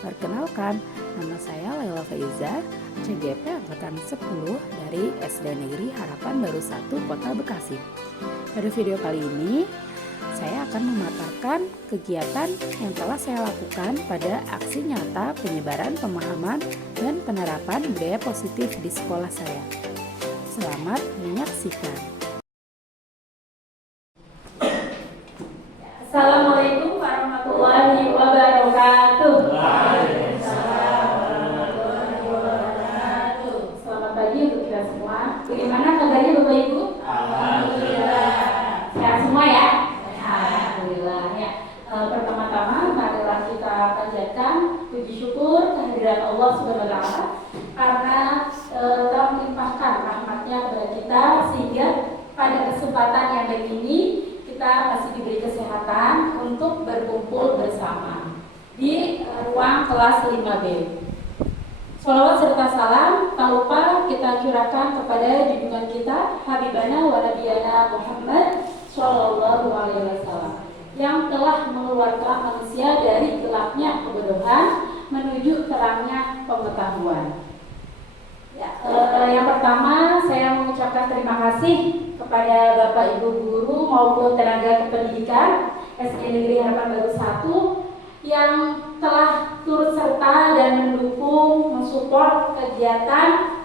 Perkenalkan, nama saya Laila Faiza, CGP angkatan 10 dari SD Negeri Harapan Baru 1 Kota Bekasi. Pada video kali ini, saya akan memaparkan kegiatan yang telah saya lakukan pada aksi nyata penyebaran pemahaman dan penerapan budaya positif di sekolah saya. Selamat menyaksikan. Assalamualaikum warahmatullahi wabarakatuh. Selamat pagi untuk kita semua. Bagaimana kabarnya Bapak Ibu? Alhamdulillah. Sehat semua ya? Alhamdulillah ya. Pertama-tama marilah kita panjatkan puji syukur kehadirat Allah Subhanahu wa taala karena telah melimpahkan rahmatnya kepada kita sehingga pada kesempatan yang baik ini kita masih diberi kesehatan untuk berkumpul bersama di ruang kelas 5B. Sholawat serta salam tak lupa kita curahkan kepada junjungan kita Habibana wa Nabiyana Muhammad Sallallahu Alaihi Wasallam yang telah mengeluarkan manusia dari gelapnya kebodohan menuju terangnya pengetahuan. Yang pertama saya mengucapkan terima kasih kepada Bapak Ibu guru maupun tenaga kependidikan SD Negeri Harapan Baru 1 yang telah turut serta dan mendukung, mensupport kegiatan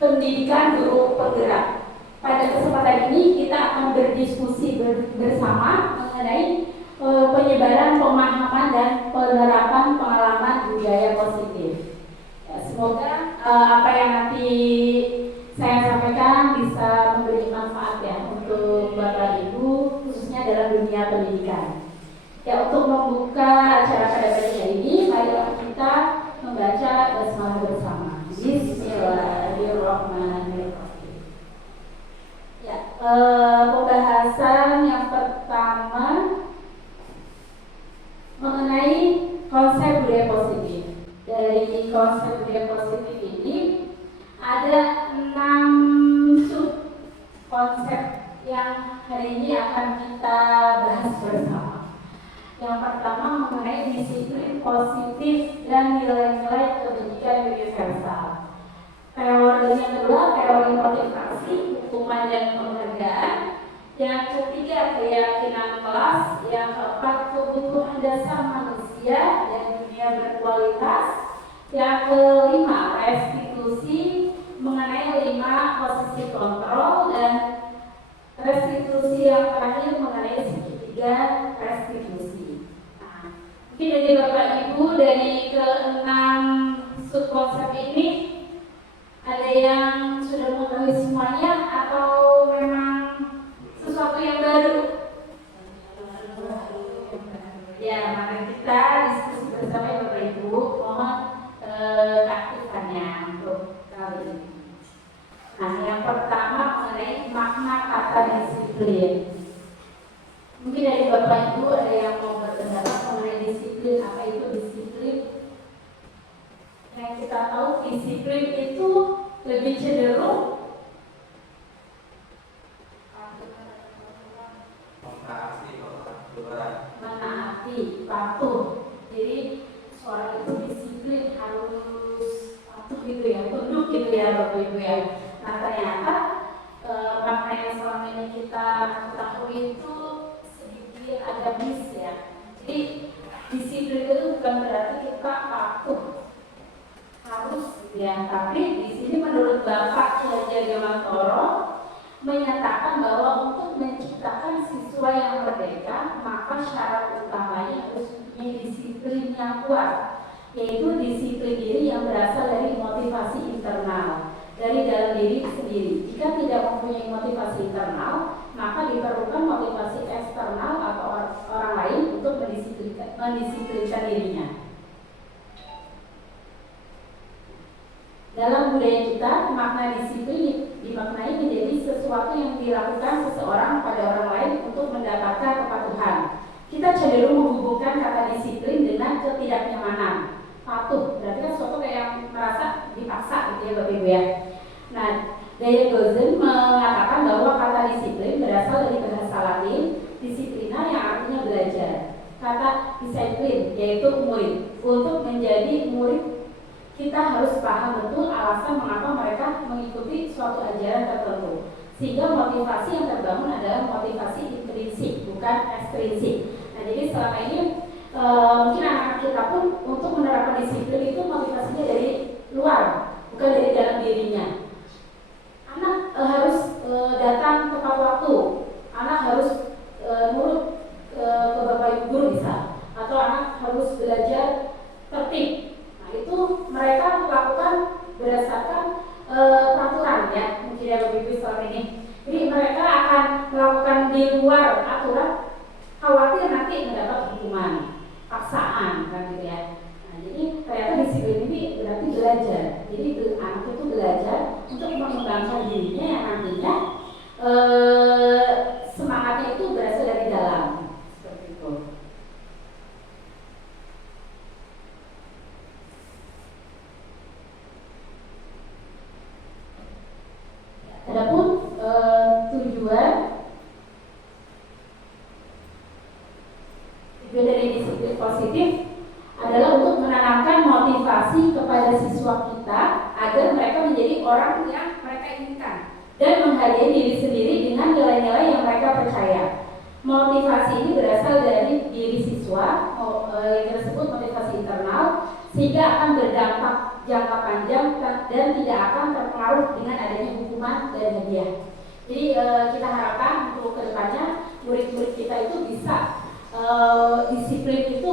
pendidikan guru penggerak. Pada kesempatan ini kita akan berdiskusi bersama mengenai penyebaran pemahaman dan penerapan pengalaman budaya positif. Semoga apa yang nanti saya sampaikan bisa memberi manfaat ya untuk Bapak Ibu khususnya dalam dunia pendidikan. Ya, untuk membuka acara pada pagi hari ini, marilah kita membaca basmalah bersama. Bismillahirrahmanirrahim. Ya, pembahasan yang pertama mengenai konsep budaya positif. Dari konsep budaya positif ini ada 6 sub konsep yang hari ini akan kita bahas bersama. Yang pertama mengenai disiplin positif dan nilai-nilai pendidikan universal. Teori yang kedua teori motivasi, hukuman dan penghargaan. Yang ketiga keyakinan kelas. Yang keempat kebutuhan dasar manusia dan dunia berkualitas. Yang kelima restitusi mengenai 5 posisi kontrol dan restitusi yang terakhir mengenai segitiga restitusi. Nah, mungkin dari Bapak Ibu dari ke-6 subkonsep ini ada yang sudah mengetahui semuanya atau memang sesuatu yang baru? Ya, maka kita diskusi bersama ya Bapak Ibu. Mohon keaktifannya untuk kali ini. Nah, yang pertama mengenai makna kata disiplin. Mungkin dari Bapak Ibu ada yang mau berpendapat mengenai disiplin. Apa itu disiplin? Yang kita tahu disiplin itu lebih cenderung menaati, patuh. Jadi seorang itu disiplin harus patuh gitu ya, tunduk gitu ya Bapak Ibu ya. Nah ternyata makna yang selama ini kita ketahui itu sedikit agak miss ya. Jadi disiplin itu bukan berarti kita patuh harus ya, tapi di sini menurut Bapak Ki Hajar Dewantoro menyatakan bahwa untuk menciptakan siswa yang merdeka maka syarat utamanya harus punya disiplin yang kuat, yaitu disiplin diri yang berasal dari motivasi internal dari dalam diri sendiri. Jika tidak mempunyai motivasi internal, maka diperlukan motivasi eksternal atau orang lain untuk mendisiplinkan dirinya. Dalam budaya kita, makna disiplin dimaknai menjadi sesuatu yang dilakukan seseorang pada orang lain untuk mendapatkan kepatuhan. Kita cenderung menghubungkan kata disiplin dengan ketidaknyamanan. Patuh, berarti kan sesuatu yang merasa dipaksa gitu ya Bapak Ibu ya. Nah, Daya Gozen mengatakan bahwa kata disiplin berasal dari bahasa Latin disiplina yang artinya belajar. Kata disiplin yaitu murid. untuk menjadi murid, kita harus paham betul alasan mengapa mereka mengikuti suatu ajaran tertentu. Sehingga motivasi yang terbangun adalah motivasi intrinsik, bukan ekstrinsik. Nah, jadi selama ini mungkin anak-anak kita pun untuk menerapkan disiplin itu motivasinya dari luar, bukan dari dalam dirinya. Anak harus datang tepat waktu, anak harus nurut ke bapak ibu guru bisa, atau anak harus belajar tertib. Nah, itu mereka melakukan berdasarkan peraturan ya, mungkin ya bapak ibu selama ini. Jadi mereka akan melakukan di luar aturan, khawatir nanti mendapat hukuman, paksaan kan gitu ya. Nah, jadi ternyata disiplin ini berarti belajar. Jadi anak itu belajar untuk mengembangkan dirinya yang nantinya semangatnya itu berasal dari dalam. Seperti itu. Adapun tujuan dari disiplin positif adalah untuk menanamkan motivasi kepada siswa kita agar mereka menjadi orang yang mereka inginkan dan menghargai diri sendiri dengan nilai-nilai yang mereka percaya. Motivasi ini berasal dari diri siswa, yang kita sebut motivasi internal, sehingga akan berdampak jangka panjang dan tidak akan terpengaruh dengan adanya hukuman dan hadiah. Jadi kita harapkan untuk kedepannya murid-murid kita itu bisa disiplin itu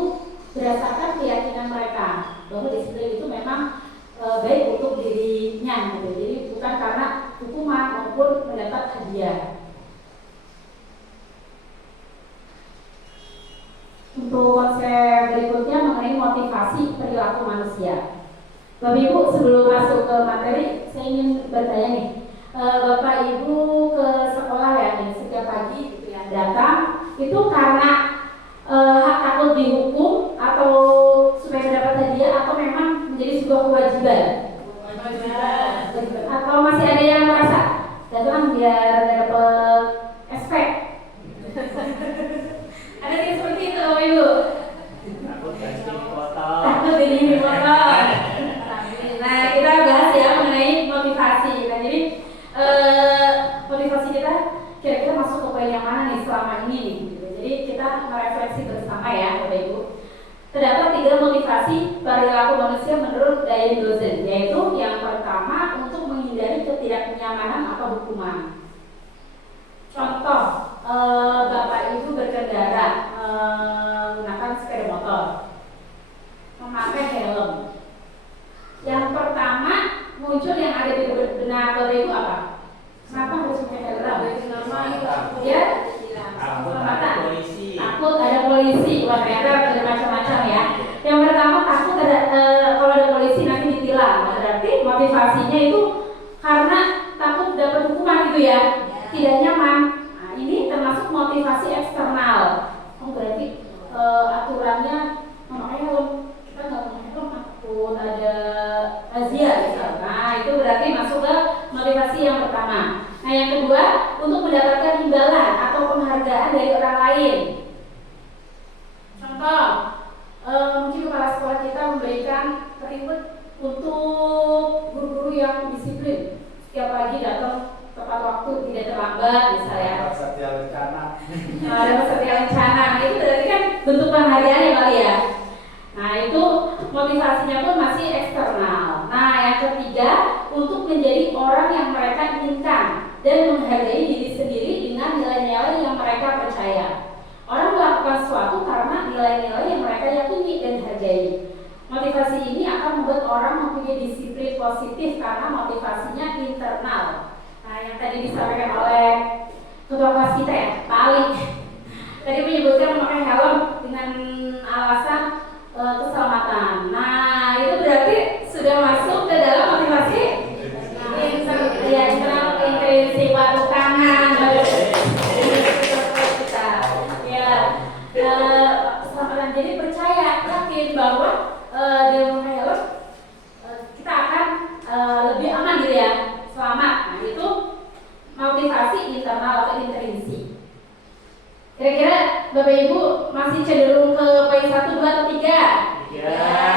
berdasarkan keyakinan mereka bahwa disiplin itu memang baik untuk dirinya gitu. Jadi bukan karena hukuman maupun mendapat hadiah. Untuk konsep berikutnya mengenai motivasi perilaku manusia. Bapak Ibu, sebelum masuk ke materi, saya ingin bertanya nih, Bapak Ibu ke sekolah ya nih setiap pagi gitu ya datang itu karena takut dihukum atau supaya mendapat hadiah atau memang menjadi sebuah kewajiban? Atau masih ada yang merasa datang biar dapat SP? Ada yang seperti itu Bapak Ibu? Takut jadi foto. Nah, kita bahas ya mengenai motivasi. Nah, jadi motivasi kita kira-kira masuk ke poin yang mana nih selama ini gitu. Jadi kita merefleksi bersama ya Bapak Ibu. Terdapat 3 motivasi perilaku manusia menurut Diane Dawson, yaitu yang pertama untuk menghindari ketidaknyamanan atau hukuman. Contoh, Bapak Ibu berkendara menggunakan sepeda motor, memakai helm. Yang pertama muncul yang ada di benak Bapak Ibu apa? Kenapa harus pakai helm? Ya, takut ada polisi. Wah, ternyata ada macam-macam ya. Yang pertama takut ada kalau ada polisi nanti ditilang. Berarti motivasinya itu karena takut dapat hukuman gitu ya, tidak nyaman. Nah, ini termasuk motivasi eksternal. Oh, berarti aturannya memakai helm, kita nggak memakai helm takut ada razia gitu. Nah, itu berarti masuk ke motivasi yang pertama. Nah, yang kedua untuk mendapatkan imbalan atau penghargaan dari orang lain. Contoh, mungkin kepala sekolah kita memberikan reward untuk guru-guru yang disiplin, setiap pagi datang tepat waktu, tidak terlambat misalnya. Dapat Satya Lencana. Dapat Satya Lencana. Nah, itu berarti kan bentuk penghargaan ya kali ya. Nah, itu motivasinya pun masih eksternal. Nah, yang ketiga untuk menjadi orang yang mereka inginkan dan menghargai diri sendiri dengan nilai-nilai yang mereka percaya. Orang melakukan sesuatu karena nilai-nilai yang mereka yakini dan hargai. Motivasi ini akan membuat orang mempunyai disiplin positif karena motivasinya internal. Nah, yang tadi disampaikan oleh ketua kelas kita ya, Pak Ali, tadi menyebutkan memakai helm dengan alasan keselamatan. Nah, itu berarti sudah masuk ke dalam motivasi internal, intrinsik, waktu tangan, keselamatan. Jadi percaya, yakin bahwa dengan memakai helm kita akan lebih aman gitu ya, selamat. Nah, itu motivasi internal atau intrinsik. Kira-kira Bapak Ibu masih cenderung ke poin 1, 2, atau 3? 3.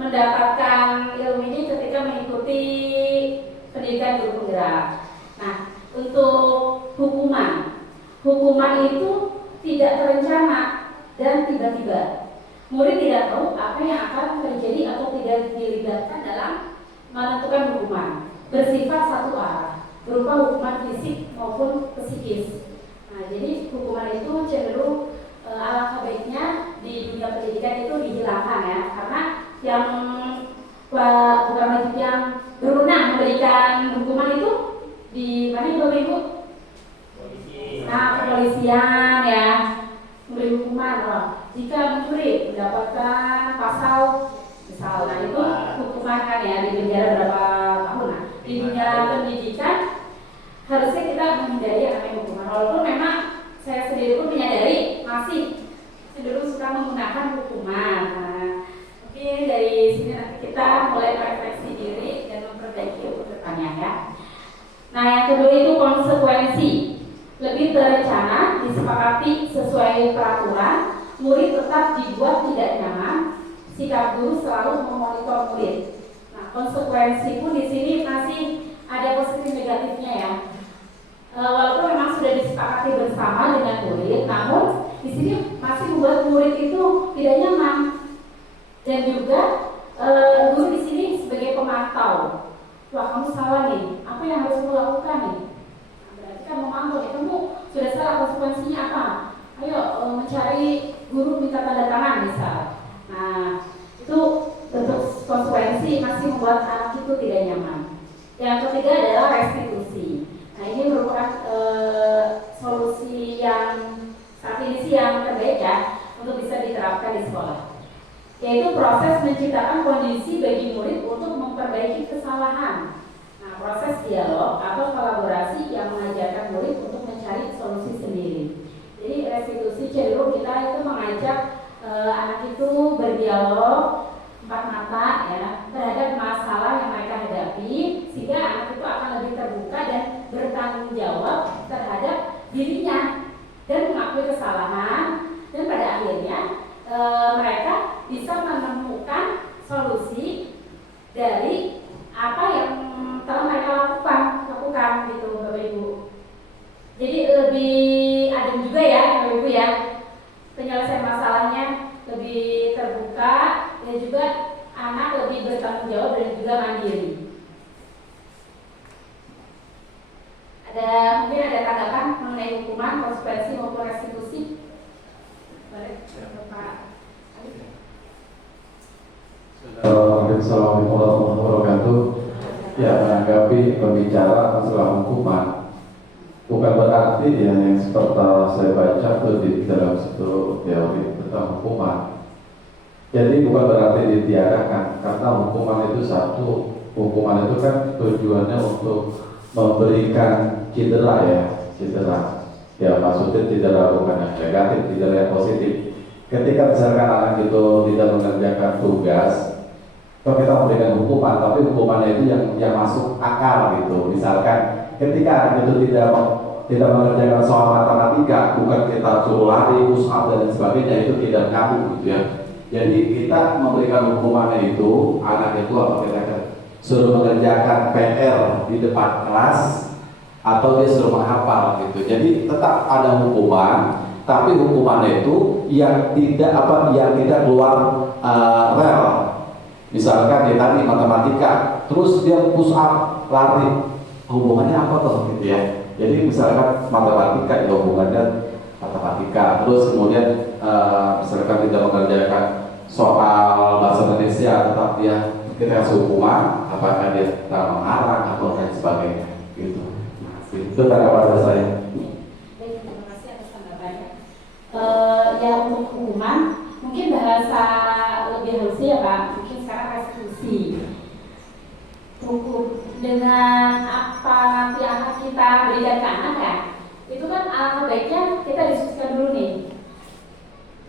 mendapatkan ilmu ini ketika mengikuti pendidikan guru penggerak. Nah, untuk hukuman itu tidak terencana dan tiba-tiba. Murid tidak tahu apa yang akan terjadi atau tidak dilibatkan dalam menentukan hukuman. Bersifat satu arah, berupa hukuman fisik maupun psikis. Nah, jadi hukuman itu cenderung alangkah baiknya di dunia pendidikan itu dihilangkan ya, karena yang bukan wajib yang berwenang memberikan hukuman itu di mana Bapak Ibu? Nah, kepolisian ya, memberi hukuman. Jika mencuri mendapatkan pasal misal, nah itu hukuman kan ya, di penjara berapa tahun. Nah, di dunia pendidikan harusnya kita menghindari yang namanya hukuman. Walaupun memang saya sendiri pun menyadari masih cenderung suka menggunakan hukuman. Nah, mungkin dari sini nanti kita mulai refleksi diri dan memperbaiki untuk depannya ya. Nah, yang kedua itu konsekuensi. Lebih terencana, disepakati sesuai peraturan, murid tetap dibuat tidak nyaman, sikap guru selalu memonitor murid. Nah, konsekuensi pun di sini masih ada positif negatifnya ya. Walaupun memang sudah disepakati bersama dengan murid, namun di sini masih membuat murid itu tidak nyaman. Dan juga guru di sini sebagai pemantau. Wah, kamu salah nih. Apa yang harus kamu lakukan nih? Nah, berarti kan memantau ya, kamu sudah salah, konsekuensinya apa? Ayo mencari guru minta tanda tangan misal. Nah, itu bentuk konsekuensi masih membuat anak itu tidak nyaman. Yang ketiga adalah restitusi. Nah, ini merupakan solusi yang saat ini sih yang terbaik ya untuk bisa diterapkan di sekolah. Yaitu proses menciptakan kondisi bagi murid untuk memperbaiki kesalahan. Nah, proses dialog atau kolaborasi yang mengajarkan murid untuk mencari solusi sendiri. Jadi restitusi cenderung kita itu mengajak anak itu berdialog empat mata ya terhadap masalah yang mereka hadapi, sehingga anak itu akan lebih terbuka dan bertanggung jawab terhadap dirinya dan mengakui kesalahan, dan pada akhirnya mereka bisa menemukan solusi dari apa yang telah mereka lakukan gitu Bapak Ibu. Jadi lebih adem juga ya Bapak Ibu ya, penyelesaian masalahnya lebih terbuka dan juga anak lebih bertanggung jawab dan juga mandiri. Mungkin ada tanggapan mengenai hukuman, konsekuensi maupun restitusi? Boleh, Bapak. Assalamualaikum warahmatullahi wabarakatuh. Ya, menanggapi pembicara masalah hukuman, bukan berarti ya yang seperti saya baca itu di dalam satu teori tentang hukuman. Jadi bukan berarti ditiadakan, karena hukuman itu satu, hukuman itu kan tujuannya untuk memberikan cedera ya, cedera. Ya maksudnya cedera bukan yang negatif, cedera yang positif. Ketika misalkan anak itu tidak mengerjakan tugas, kalau kita memberikan hukuman, tapi hukumannya itu yang masuk akal gitu. Misalkan ketika anak itu tidak mengerjakan soal matematika, bukan kita suruh lari, push up dan sebagainya, itu tidak ngaruh gitu ya. Jadi kita memberikan hukumannya itu, anak itu apa kita suruh mengerjakan PR di depan kelas atau dia suruh menghafal gitu. Jadi tetap ada hukuman, tapi hukumannya itu yang tidak keluar rel. Misalkan dia tadi matematika, terus dia push up, lari, hubungannya apa tuh gitu ya. Jadi misalkan matematika ya hubungannya matematika, terus kemudian misalkan tidak mengerjakan soal bahasa Indonesia, tetap dia kita kasih hukuman, apakah dia mengarang atau lain sebagainya gitu. Itu tanggapan saya. Baik, terima kasih atas tanggapannya. Ya untuk hukuman mungkin bahasa lebih halusnya ya Pak, mungkin sekarang restitusi. Hukum dengan apa nanti akan kita berikan ke anak ya, itu kan alangkah baiknya kita diskusikan dulu nih.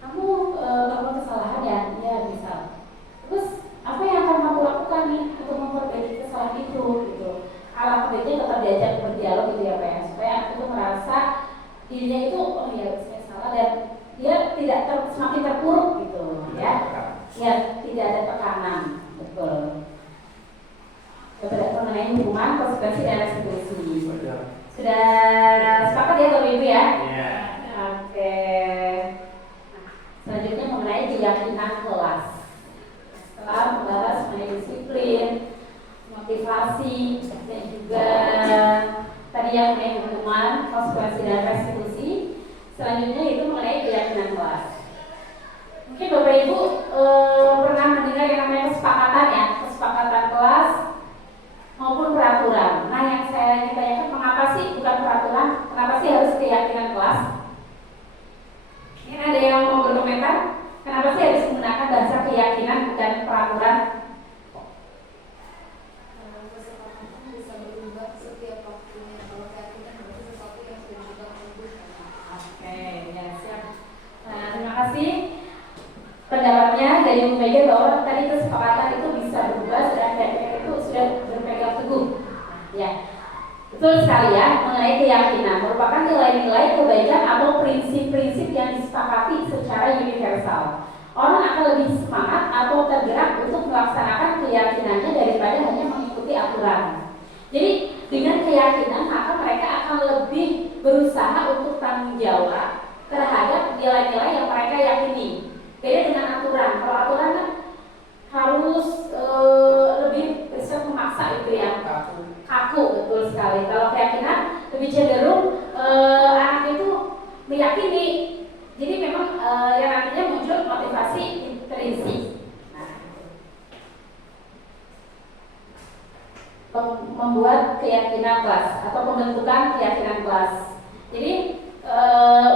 Kamu melakukan kesalahan ya misal. Terus apa yang akan kamu lakukan nih untuk memperbaiki kesalahan itu gitu. Alangkah baiknya tetap diajak berdialog gitu ya Pak ya, supaya anak itu merasa dirinya itu oh ya saya salah dan dia tidak semakin terpuruk gitu ya. Ya tidak ada tekanan. hukuman. Betul. Mengenai hukuman, konsekuensi dan restitusi. Sudah sepakat ya Bapak Ibu ya? Iya. Oke. Selanjutnya mengenai keyakinan kelas. Setelah membahas mengenai disiplin, motivasi, dan juga tadi yang mengenai hukuman, konsekuensi dan restitusi. Selanjutnya itu mengenai keyakinan kelas. Mungkin Bapak Ibu pernah mendengar yang namanya kesepakatan ya, kesepakatan kelas maupun peraturan. Nah, yang saya ingin tanyakan, mengapa sih bukan peraturan? Kenapa sih harus keyakinan kelas? Ini ada yang mau berkomentar? Kenapa sih harus menggunakan bahasa keyakinan bukan peraturan? Kesepakatan bisa berubah setiap waktunya. Kalau keyakinan berarti sesuatu yang sudah kita tentukan. Oke, ya siap. Nah, terima kasih pendapatnya dari Bu Mega bahwa tadi kesepakatan itu bisa berubah dan keyakinan itu sudah berpegang teguh. Ya, betul sekali ya. Mengenai keyakinan merupakan nilai-nilai kebaikan atau prinsip-prinsip yang disepakati secara universal. Orang akan lebih semangat atau tergerak untuk melaksanakan keyakinannya daripada hanya mengikuti aturan. Jadi dengan keyakinan maka mereka akan lebih berusaha untuk tanggung jawab terhadap nilai-nilai yang mereka yakini. Beda dengan aturan. Kalau aturan kan harus lebih bisa memaksa itu ya, kaku, betul sekali. Kalau keyakinan lebih cenderung anak itu meyakini. Jadi memang yang nantinya muncul motivasi intrinsik. Membuat keyakinan kelas atau pembentukan keyakinan kelas. Jadi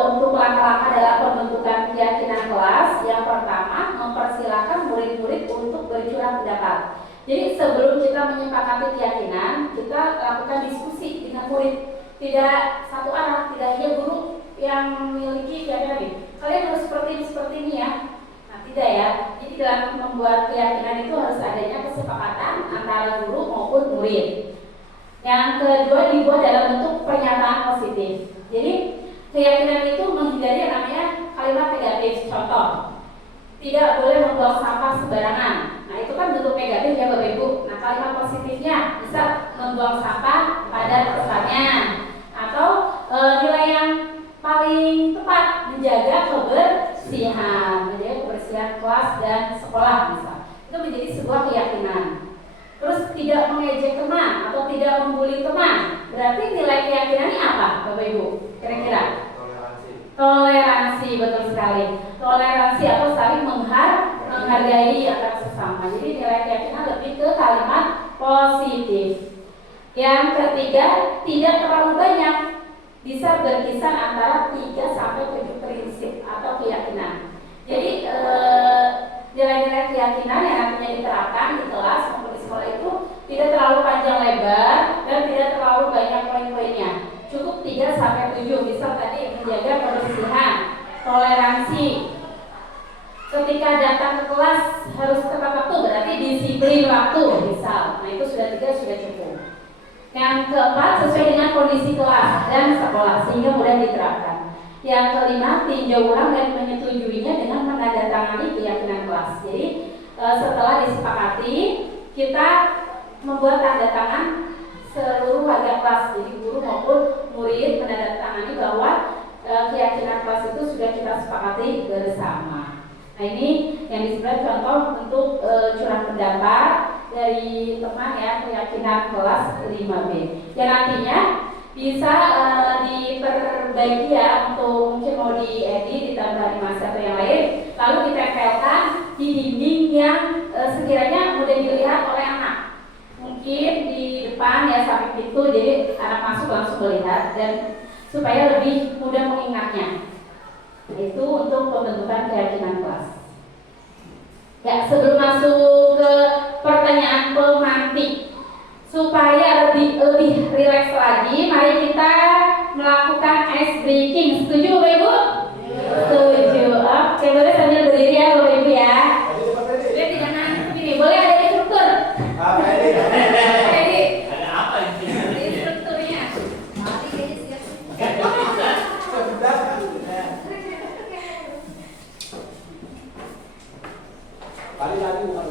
untuk langkah-langkah dalam pembentukan keyakinan kelas, yang pertama mempersilahkan murid-murid untuk bercurah pendapat. Jadi sebelum kita menyepakati keyakinan, kita lakukan diskusi dengan murid, tidak satu arah, tidak hanya guru yang memiliki keyakinan ini. Kalian harus seperti ini ya. Nah, tidak ya. Jadi dalam membuat keyakinan itu harus adanya kesepakatan antara guru maupun murid. Yang kedua dibuat dalam bentuk pernyataan positif. Jadi keyakinan itu menghindari yang namanya kalimat negatif. Contoh, tidak boleh membuang sampah sembarangan. Nah, itu kan bentuk negatif ya Bapak Ibu. Nah, kalimat positifnya bisa membuang sampah pada tempatnya. Atau nilai yang paling tepat, menjaga kebersihan, kelas dan sekolah misal. Itu menjadi sebuah keyakinan. Terus tidak mengejek teman atau tidak membuli teman. Berarti nilai keyakinan ini apa Bapak Ibu? Kira-kira? Toleransi, betul sekali. Toleransi atau saling menghargai antar sesama. Jadi nilai keyakinan lebih ke kalimat positif. Yang ketiga, tidak terlalu banyak. Bisa berkisar antara 3 sampai 7 prinsip atau keyakinan. Jadi nilai-nilai keyakinan yang nantinya diterapkan di kelas maupun di sekolah itu tidak terlalu panjang lebar dan tidak terlalu banyak poin-poinnya. Cukup 3 sampai 7. Misal tadi menjaga kebersihan, toleransi. Ketika datang ke kelas harus tepat waktu, berarti disiplin waktu misal. Nah, itu sudah 3 sudah cukup. Yang keempat, sesuai dengan kondisi kelas dan sekolah sehingga mudah diterapkan. Yang kelima, tinjau ulang dan menyetujuinya dengan menandatangani keyakinan kelas. Jadi setelah disepakati, kita membuat tanda tangan seluruh warga kelas, jadi guru maupun murid menandatangani bahwa keyakinan kelas itu sudah kita sepakati bersama. Nah, ini yang disebut contoh untuk curah pendapat dari teman ya, keyakinan kelas 5B. Dan nantinya bisa diperbaiki ya, untuk mungkin mau diedit, ditambah animasi atau yang lain, lalu ditempelkan di dinding yang sekiranya mudah dilihat oleh anak. Mungkin di depan ya, samping pintu, jadi anak masuk langsung melihat dan supaya lebih mudah mengingatnya. Itu untuk pembentukan keyakinan kelas. Ya, sebelum masuk ke pertanyaan pemantik, supaya lebih rileks lagi, mari kita melakukan ice breaking. Setuju Bapak Ibu? Setuju. Oke, boleh sambil berdiri ya Bapak Ibu ya. Boleh tidak nangis begini. Boleh ada instruktur. Jadi Ada apa ini? instrukturnya. Mari kayaknya siap. Kali lagi bukan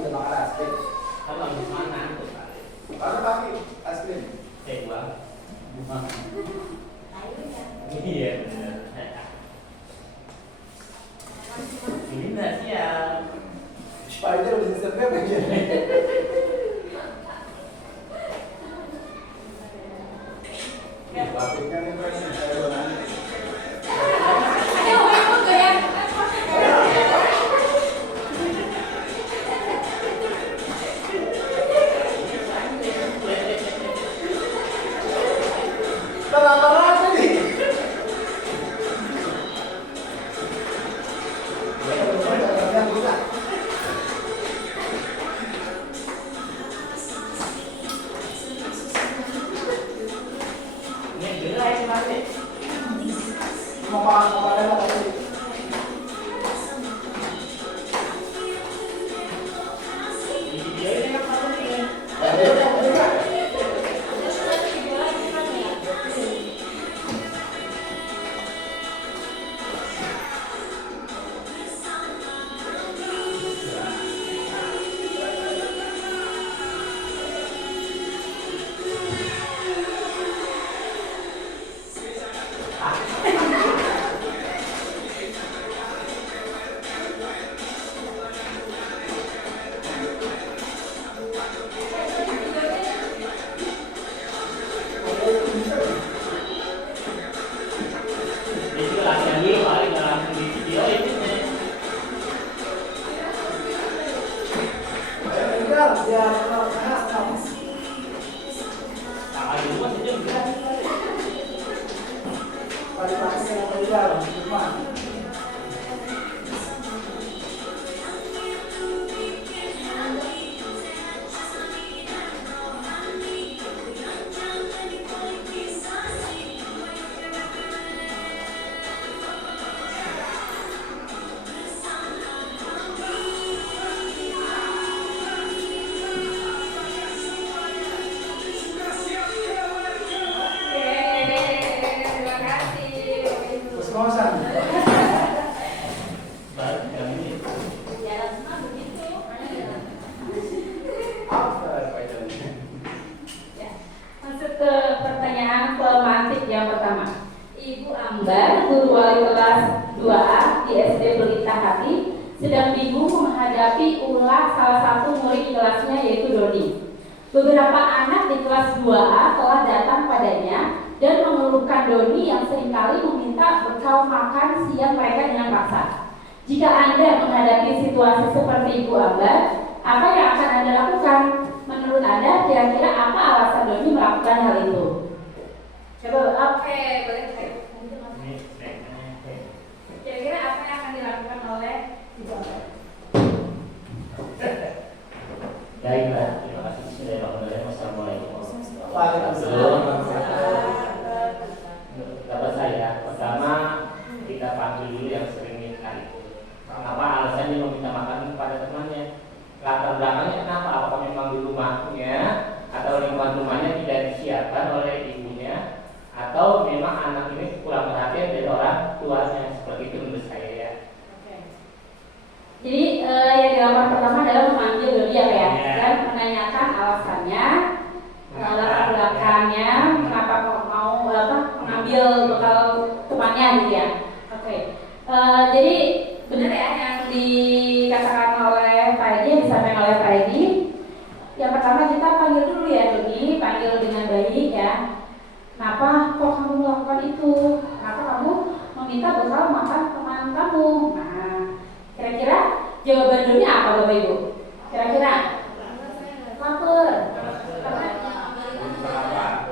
Masuk ke pertanyaan pemantik yang pertama. Ibu Ambar, guru wali kelas 2A di SD Pelita Hati, sedang bingung menghadapi ulah salah satu murid di kelasnya yaitu Doni. Beberapa anak di kelas 2A telah datang padanya dan mengeluhkan Doni yang seringkali meminta bekal makan siang mereka dengan paksa. Jika Anda menghadapi situasi seperti Ibu Ambar, apa yang akan Anda lakukan? Menurut Anda, kira-kira apa alasan Doni melakukan hal itu? Coba, oke, boleh. Kira-kira apa yang akan dilakukan oleh Ibu Ambar? Baiklah, terima kasih sudah menonton. Wassalamualaikum warahmatullahi wabarakatuh. Kata saya, pertama kita panggil dulu yang sering minta itu. Apa alasannya meminta makan kepada temannya? Latar belakangnya kenapa? Apakah memang di rumahnya atau lingkungan rumahnya tidak disiapkan oleh ibunya, atau memang anak ini kurang perhatian dari orang tuanya? Seperti itu menurut saya ya. Jadi yang dilakukan pertama adalah memanggil Doni ya, dan menanyakan alasannya, latar belakangnya, kenapa kok mau mengambil bekal temannya gitu ya. Oke. Jadi benar ya yang dikatakan oleh Pak Edi, yang disampaikan oleh Pak Edi. Yang pertama kita panggil dulu ya Doni, panggil dengan baik ya. Kenapa kok kamu melakukan itu? Kenapa kamu meminta bekal makan teman kamu? Nah, kira-kira jawaban Doni apa Bapak Ibu? Kira-kira? Lapar.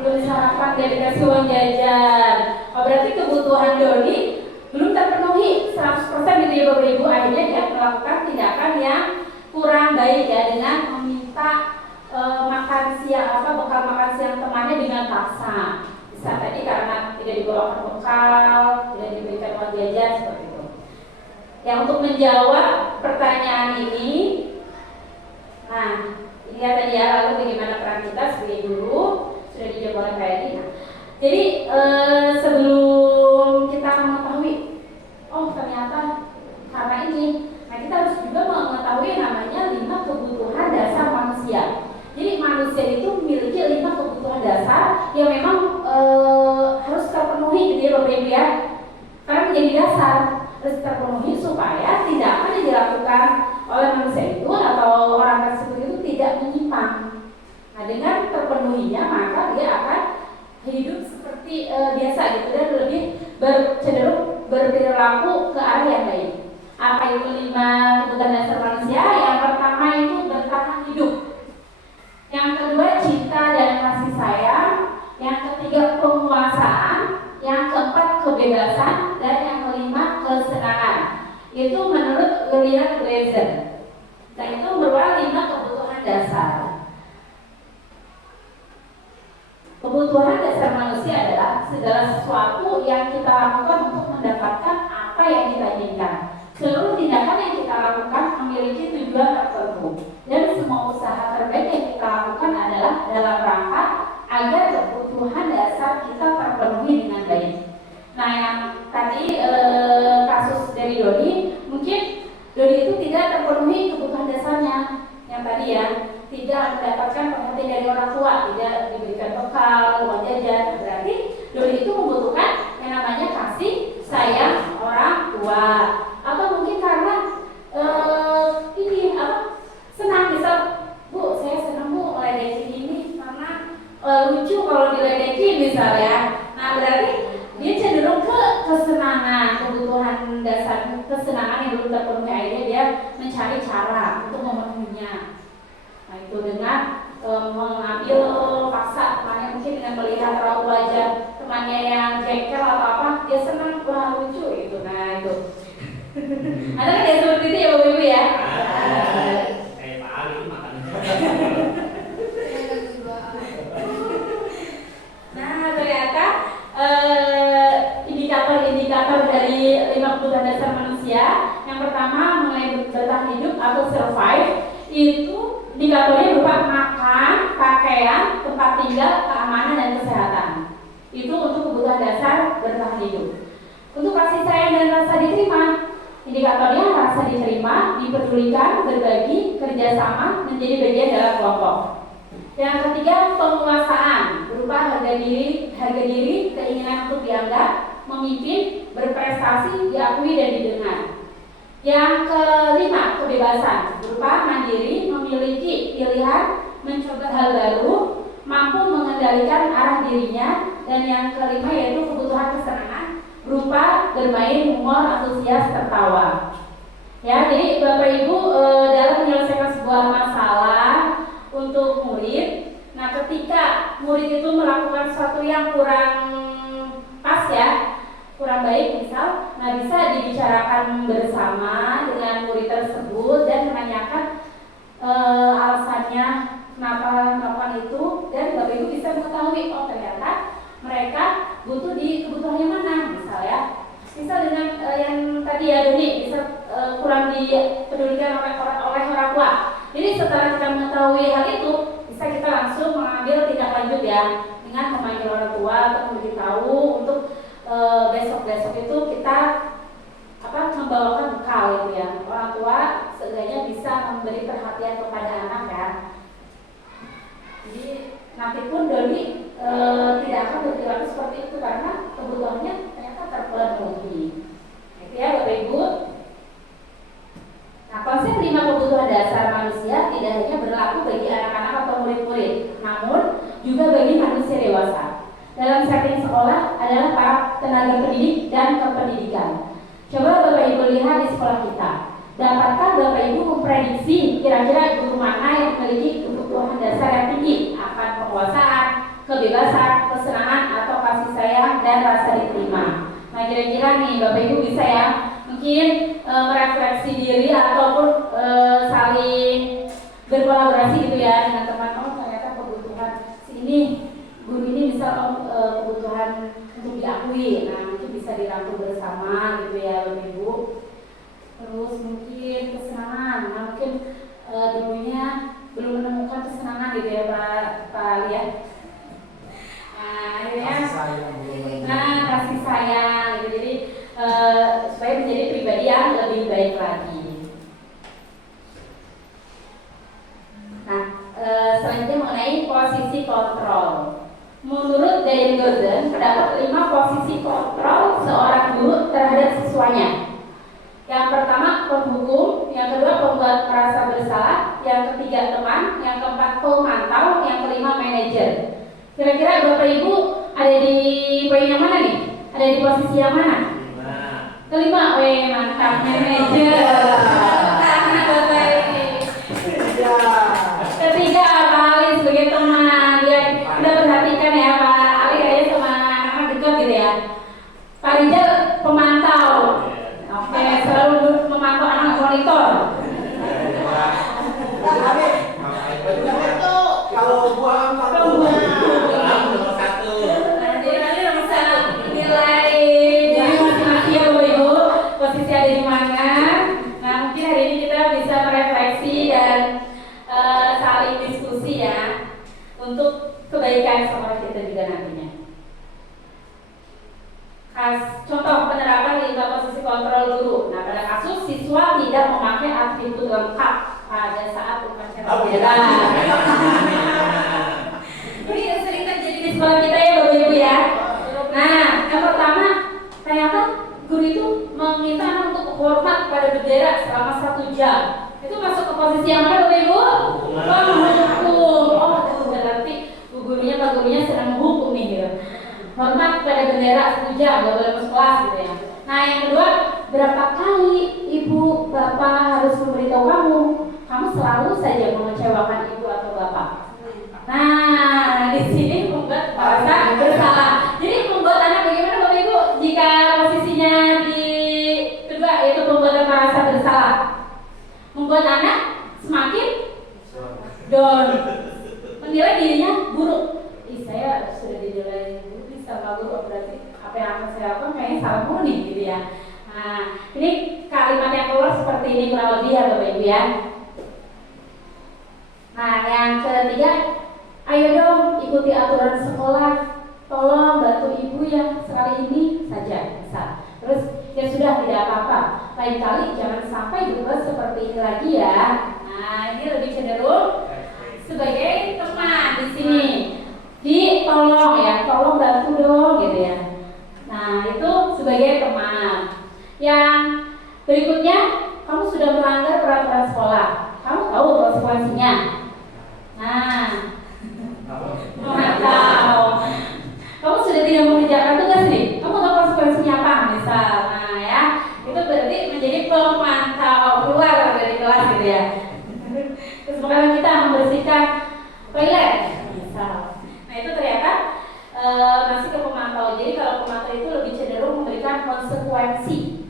Belum sarapan, gak dikasih uang jajan. Oh, berarti kebutuhan Doni belum terpenuhi 100% gitu ya Bapak Ibu. Akhirnya dia melakukan tindakan yang kurang baik ya, dengan meminta makan siang bekal makan siang temannya dengan paksa. Bisa tadi karena tidak dibawakan bekal, tidak diberikan uang jajan, seperti itu. Yang untuk menjawab pertanyaan ini, nah ini ya tadi ya, lalu bagaimana peran kita sebagai guru, sudah dijawab oleh Pak Edi. Nah, jadi sebelum kita mengetahui, oh ternyata karena ini, nah kita harus juga mengetahui namanya 5 kebutuhan dasar manusia. Jadi manusia itu memiliki 5 kebutuhan dasar yang memang harus terpenuhi gitu ya Bapak Ibu ya. Karena menjadi dasar harus terpenuhi supaya tindakan yang dilakukan oleh manusia itu atau orang tersebut itu tidak menyimpang. Nah, dengan terpenuhinya maka dia akan hidup seperti biasa gitu, dan lebih cenderung berperilaku ke arah yang baik. Apa itu 5 kebutuhan dasar manusia? Yang pertama itu bertahan hidup. Yang kedua cinta dan kasih sayang. Yang ketiga penguasaan. Yang keempat kebebasan. Dan yang kelima kesenangan. Itu menurut Leonard Glazer. Dan itu merupakan 5 kebutuhan dasar. Kebutuhan dasar manusia adalah segala sesuatu yang kita lakukan untuk mendapatkan apa yang kita inginkan. Seluruh tindakan yang kita lakukan memiliki tujuan tertentu, dan semua usaha terbaik yang kita lakukan adalah dalam rangka agar kebutuhan dasar kita terpenuhi dengan baik. Nah, yang tadi kasus dari Doni, mungkin Doni itu tidak terpenuhi kebutuhan dasarnya. Yang tadi ya, tidak mendapatkan perhatian dari orang tua, tidak diberikan bekal, uang jajan. Berarti Doni itu membutuhkan yang namanya kasih sayang orang tua. Atau mungkin karena senang, misal Bu, saya senang Bu meledekin ini karena lucu kalau diledekin misalnya. Nah, berarti dia cenderung ke kesenangan, kebutuhan dasar kesenangan yang belum terpenuhi, akhirnya dia mencari cara untuk memenuhinya. Nah, itu itu dengan mengambil paksa temannya, mungkin dengan melihat raut wajah temannya yang jengkel atau apa, dia senang, wah lucu gitu. Nah itu ada kan ya seperti itu ya Bapak Ibu ya. Kayak Pak Ali makan. Nah ternyata indikator dari 5 kebutuhan dasar manusia yang pertama mengenai bertahan hidup atau survive, itu indikatornya berupa makan, pakaian, tempat tinggal, keamanan dan kesehatan. Itu untuk kebutuhan dasar bertahan hidup. Untuk kasih sayang dan rasa diterima, indikatornya rasa diterima, dipedulikan, berbagi, kerjasama, menjadi bagian dalam kelompok. Yang ketiga, penguasaan berupa harga diri, keinginan untuk dianggap, memimpin, berprestasi, diakui dan didengar. Yang kelima, kebebasan berupa mandiri, memiliki pilihan, mencoba hal baru, mampu mengendalikan arah dirinya. Dan yang kelima yaitu kebutuhan kesenangan berupa bermain, humor, antusias, tertawa. Ya, jadi Bapak Ibu dalam menyelesaikan sebuah masalah untuk murid, nah ketika murid itu melakukan sesuatu yang kurang pas ya, kurang baik misal, nah bisa dibicarakan bersama dengan murid tersebut dan menanyakan alasannya kenapa melakukan itu, dan Bapak Ibu bisa mengetahui oh ternyata mereka butuh di kebutuhannya mana, misal ya. Misal dengan yang tadi ya Doni bisa kurang dipedulikan oleh orang tua. Jadi setelah kita mengetahui hal itu, bisa kita langsung mengambil tindak lanjut ya dengan memanggil orang tua atau memberitahu untuk besok-besok itu kita membawakan bekal itu ya. Orang tua seenggaknya bisa memberi perhatian kepada anak ya. Jadi nanti pun Doni tidak akan berperilaku seperti itu karena kebutuhannya ternyata terpenuhi. Itu ya Bapak Ibu. Nah, konsep 5 kebutuhan dasar manusia tidak hanya berlaku bagi anak-anak atau murid-murid, namun juga bagi manusia dewasa. Dalam setting sekolah adalah para tenaga pendidik dan kependidikan. Coba Bapak Ibu lihat di sekolah kita. Dapatkah Bapak Ibu memprediksi kira-kira guru mana yang memiliki kebutuhan dasar yang tinggi akan penguasaan, kebebasan, kesenangan, atau kasih sayang dan rasa diterima? Nah kira-kira nih Bapak Ibu bisa ya mungkin merefleksi diri ataupun saling berkolaborasi gitu ya dengan teman. Oh ternyata kebutuhan si ini, guru ini bisa kebutuhan untuk diakui. Nah mungkin bisa dirangkul bersama gitu ya Bapak Ibu. Terus mungkin kesenangan, nah mungkin dulunya belum menemukan kesenangan gitu ya Pak Ali ya. Nah akhirnya kasih sayang gitu. Jadi supaya menjadi pribadi yang lebih baik lagi. Nah selanjutnya mengenai posisi kontrol. Menurut Diane Gordon terdapat 5 posisi kontrol seorang guru terhadap siswanya. Yang pertama penghukum, yang kedua pembuat merasa bersalah, yang ketiga teman, yang keempat pemantau, yang kelima manajer. Kira-kira Bapak Ibu ada di poin yang mana nih? Ada di posisi yang mana? Kelima, mantap, manajer. Nah, Bapak ini. Ketiga Pak Ali sebagai teman, dia udah perhatikan ya Pak Ali kayaknya sama anak dekat gitu ya. Pak Rizal pemantau. Oke, selalu memantau anak monitor. Kalau buang nomor 1. Jadi kalian bisa nilai dari masing-masing ya Bapak Ibu, posisi ada di mana. Nah mungkin hari ini kita bisa merefleksi dan saling diskusi ya untuk kebaikan sekolah kita juga nantinya. Contoh penerapan 5 posisi kontrol guru. Nah pada kasus siswa tidak memakai atribut lengkap pada saat upacara bendera. Ini sering terjadi di sekolah kita ya Bapak Ibu ya. Nah yang pertama ternyata guru itu meminta anak untuk hormat pada bendera selama 1 jam. Itu masuk ke posisi yang mana Bapak Ibu? Menghukum. Oh berarti Pak gurunya sedang menghukum nih gitu. Hormat pada bendera 1 jam, gak boleh masuk kelas gitu ya. Nah yang kedua, berapa kali ibu bapak harus memberitahu kamu selalu saja mengecewakan ibu atau menilai dirinya buruk. Ih, saya sudah dinilai buruk sama guru, berarti apa yang akan saya lakukan kayaknya salah mulu nih gitu ya. Nah, ini kalimat yang keluar seperti ini kurang lebih ya Bapak Ibu ya. Nah, yang ketiga, ayo dong ikuti aturan sekolah, tolong bantu ibu ya sekali ini saja misal. Terus ya sudah, tidak apa-apa, lain kali jangan sampai berbuat seperti ini lagi ya. Nah, ini lebih cenderung sebagai teman di sini. Tolong ya, tolong bantu dong gitu ya. Nah, itu sebagai teman. Yang berikutnya, kamu sudah melanggar peraturan sekolah. Kamu tahu konsekuensinya. Nah, tahu. Kamu sudah tidak mengerjakan tugas nih. Kamu tahu konsekuensinya apa? Misal, nah ya, itu berarti menjadi pemantau keluar dari kelas gitu ya. Kesepakatan kita membersihkan toilet, misal. Nah itu ternyata masih ke pemantau. Jadi kalau pemantau itu lebih cenderung memberikan konsekuensi.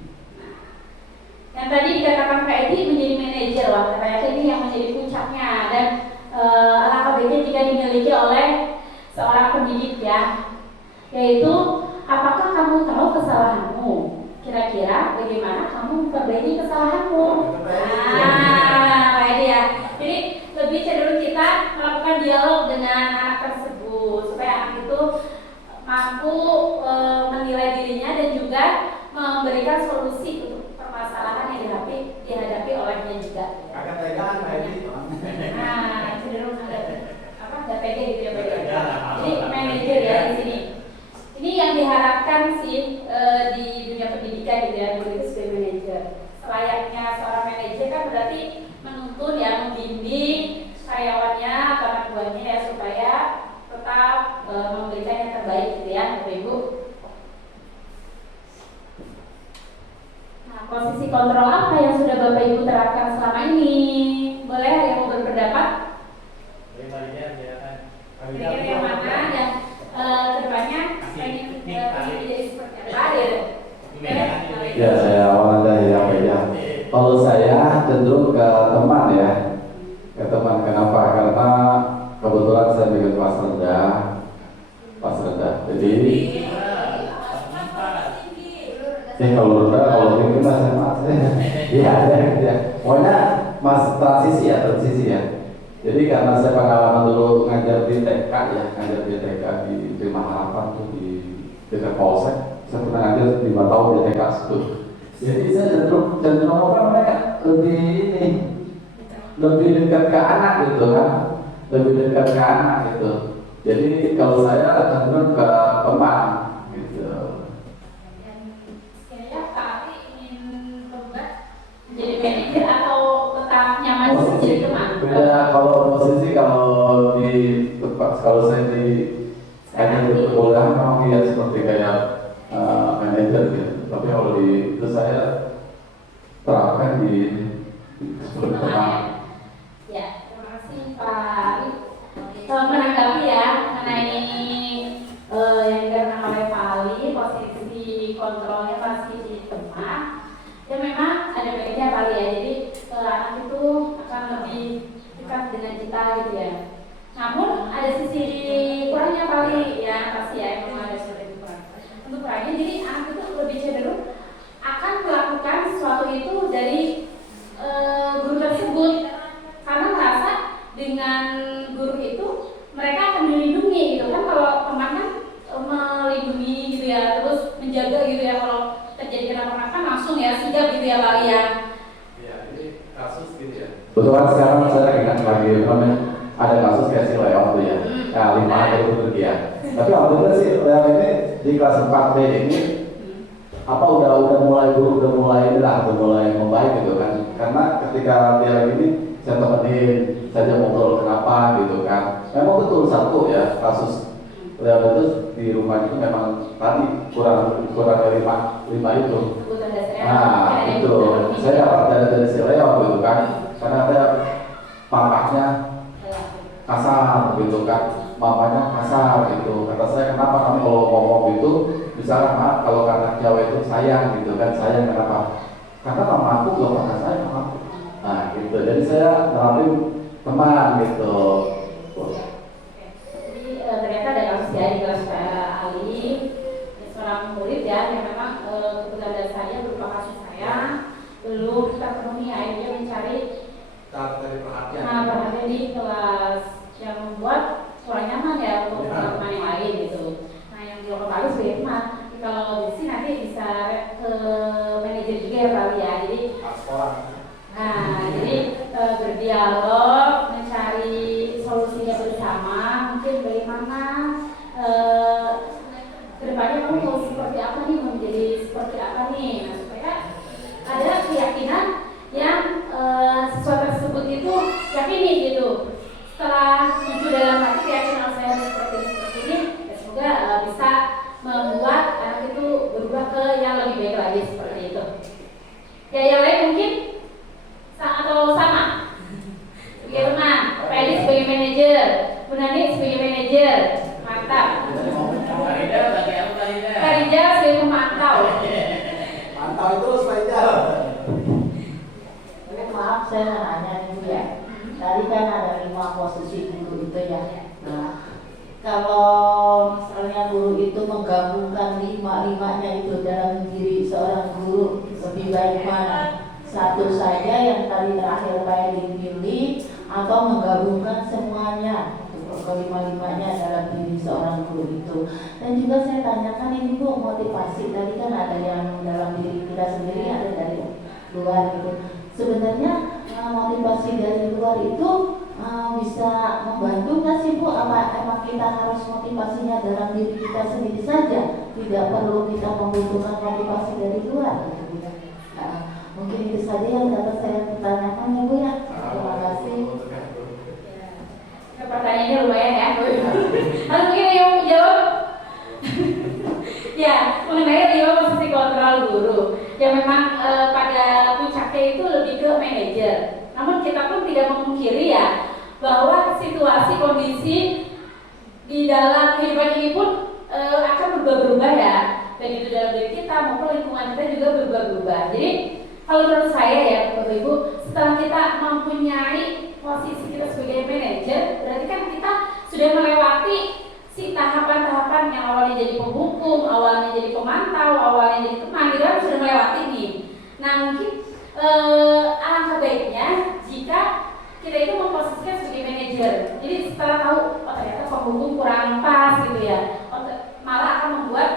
Yang tadi dikatakan Kak Edi menjadi manajer, wah ternyata ini yang menjadi puncaknya. Dan alangkah baiknya jika dimiliki oleh seorang pendidik ya, yaitu apakah kamu tahu kesalahanmu? Kira-kira bagaimana kamu memperbaiki kesalahanmu? Nah, ini ya. Jadi lebih cenderung kita melakukan dialog dengan anak tersebut supaya anak itu mampu menilai dirinya dan juga memberikan solusi untuk permasalahan yang dihadapi olehnya juga. Agak pegangan Pak Edi. Nah, cenderung ada pede gitu ya Pak Edi. Jadi manajer ya di sini. Ini yang diharapkan sih di dunia pendidikan gitu ya, guru itu sebagai manajer. Selayaknya seorang manajer kan berarti menuntun ya, membimbing karyawannya atau anak buahnya ya supaya tetap memberikan yang terbaik gitu ya Bapak Ibu. Nah, posisi kontrol apa yang sudah Bapak Ibu terapkan selama ini? Boleh yang mau berpendapat? Kira-kira yang mana yang kedepannya pengen jadi seperti apa gitu? Ya, saya awal dari apa ya? Kalau saya cenderung ke teman ya, ke teman. Kenapa? Karena kebetulan saya bikin kelas rendah. Jadi, kalau rendah, kalau tinggi mas, iya, ya. Pokoknya mas transisi ya. Jadi karena saya pengalaman dulu ngajar di TK ya, di Prima Harapan tuh di dekat Polsek. Saya pernah ngajar 5 tahun di TK itu. Jadi saya cenderung apa namanya lebih dekat ke anak gitu kan, Jadi kalau saya cenderung ke teman gitu. Kayaknya Kak Ali ingin berubah menjadi manajer atau tetap nyaman jadi teman? Beda kalau saya di kuliah memang ya seperti kayak manajer gitu. Tapi kalau itu saya terapkan di seperti teman. Ya, terima kasih Pak Ali. Menanggapi ya mengenai yang dikatakan oleh Pak Ali, posisi kontrolnya masih di teman. Ya memang ada baiknya Pak Ali ya. Jadi anak itu akan lebih dekat dengan kita gitu ya. Namun ada sisi kurangnya Pak Ali ya, pasti ya memang ada sisi kurang. Untuk kurangnya jadi anak itu lebih cenderung akan melakukan sesuatu itu dari guru tersebut karena merasa dengan guru itu mereka akan dilindungi gitu kan. Kalau teman kan melindungi gitu ya, terus menjaga gitu ya, kalau terjadi kenapa-napa langsung ya sigap gitu ya Pak Ali ya. Iya, ini kasus gitu ya. Betul kan, sekarang saya ingat lagi ada kasus kayak si Leo tuh ya, 5 hari itu ya. Tapi alhamdulillah sih Leo ini di kelas 4D ini udah mulai membaik gitu kan. Karena ketika dia lagi ini saya temenin, saya ngobrol kenapa gitu kan. Memang betul satu ya, kasus Leo itu di rumah itu memang tadi kurang dari 5 itu. Nah itu saya dapat dari si Leo gitu kan. Karena ada papahnya kasar gitu kan, mamanya kasar gitu. Kata saya, kenapa kamu kalau ngomong gitu, misalnya maaf kalau kata Jawa itu sayang gitu kan, sayang kenapa? Karena mama aku gak pernah sayang sama aku. Nah gitu, jadi saya nerapin teman gitu. Jadi ternyata ada kasus ya di kelas Ali, seorang murid ya yang memang kebutuhan dasarnya berupa kasus saya belum terpenuhi, akhirnya mencari perhatian di kelas yang membuat kurang nyaman ya untuk teman-teman yang lain gitu. Nah yang dilakukan Pak Ali sebagai teman, kalau di sini nanti bisa ke manajer juga ya Pak Ali ya. Jadi berdialog, mencari solusinya bersama, mungkin bagaimana kedepannya kamu mau seperti apa nih, mau menjadi seperti apa nih, nah, supaya ada keyakinan yang sesuatu tersebut itu yakini gitu. Setelah muncul dalam hati keyakinan saya seperti ini, ya semoga bisa membuat anak itu berubah ke yang lebih baik lagi seperti itu. Ya yang lain mungkin atau sama sebagai teman, Pak Edi sebagai manajer, Bu Nani sebagai manajer, mantap. Karija sebagai pemantau. Mantau itu Farida. Maaf saya mau nanya nih Bu ya. Tadi kan ada 5 posisi guru itu ya. Nah, kalau misalnya guru itu menggabungkan 5-5-nya itu dalam diri seorang guru, lebih baik mana? Satu saja yang tadi terakhir kayak dipilih, atau menggabungkan semuanya ke-5-5-nya dalam diri seorang guru itu. Dan juga saya tanyakan ini Bu, motivasi tadi kan ada yang dalam diri kita sendiri, ada dari luar gitu. Sebenarnya motivasi dari luar itu bisa membantu nggak sih Bu? Apa emang kita harus motivasinya dalam diri kita sendiri saja? Tidak perlu kita membutuhkan motivasi dari luar gitu. Mungkin itu saja yang dapat saya tanyakan ya Bu ya. Terima kasih. Pertanyaannya lumayan ya. Harus mungkin yang jawab. Ya, mengenai 5 posisi kontrol guru yang memang pada puncaknya itu lebih ke manajer. Namun kita pun tidak memungkiri ya bahwa situasi kondisi di dalam kehidupan ini pun akan berubah-ubah ya. Baik itu dalam diri kita maupun lingkungan kita juga berubah-ubah. Jadi kalau menurut saya ya Bapak Ibu, setelah kita mempunyai posisi kita sebagai manajer, berarti kan kita sudah melewati si tahapan-tahapan yang awalnya jadi penghukum, awalnya jadi pemantau, awalnya jadi teman, kita kan sudah melewati nih. Nah mungkin alangkah baiknya jika kita itu memposisikan sebagai manajer. Jadi setelah tahu oh ternyata penghukum kurang pas gitu ya, malah akan membuat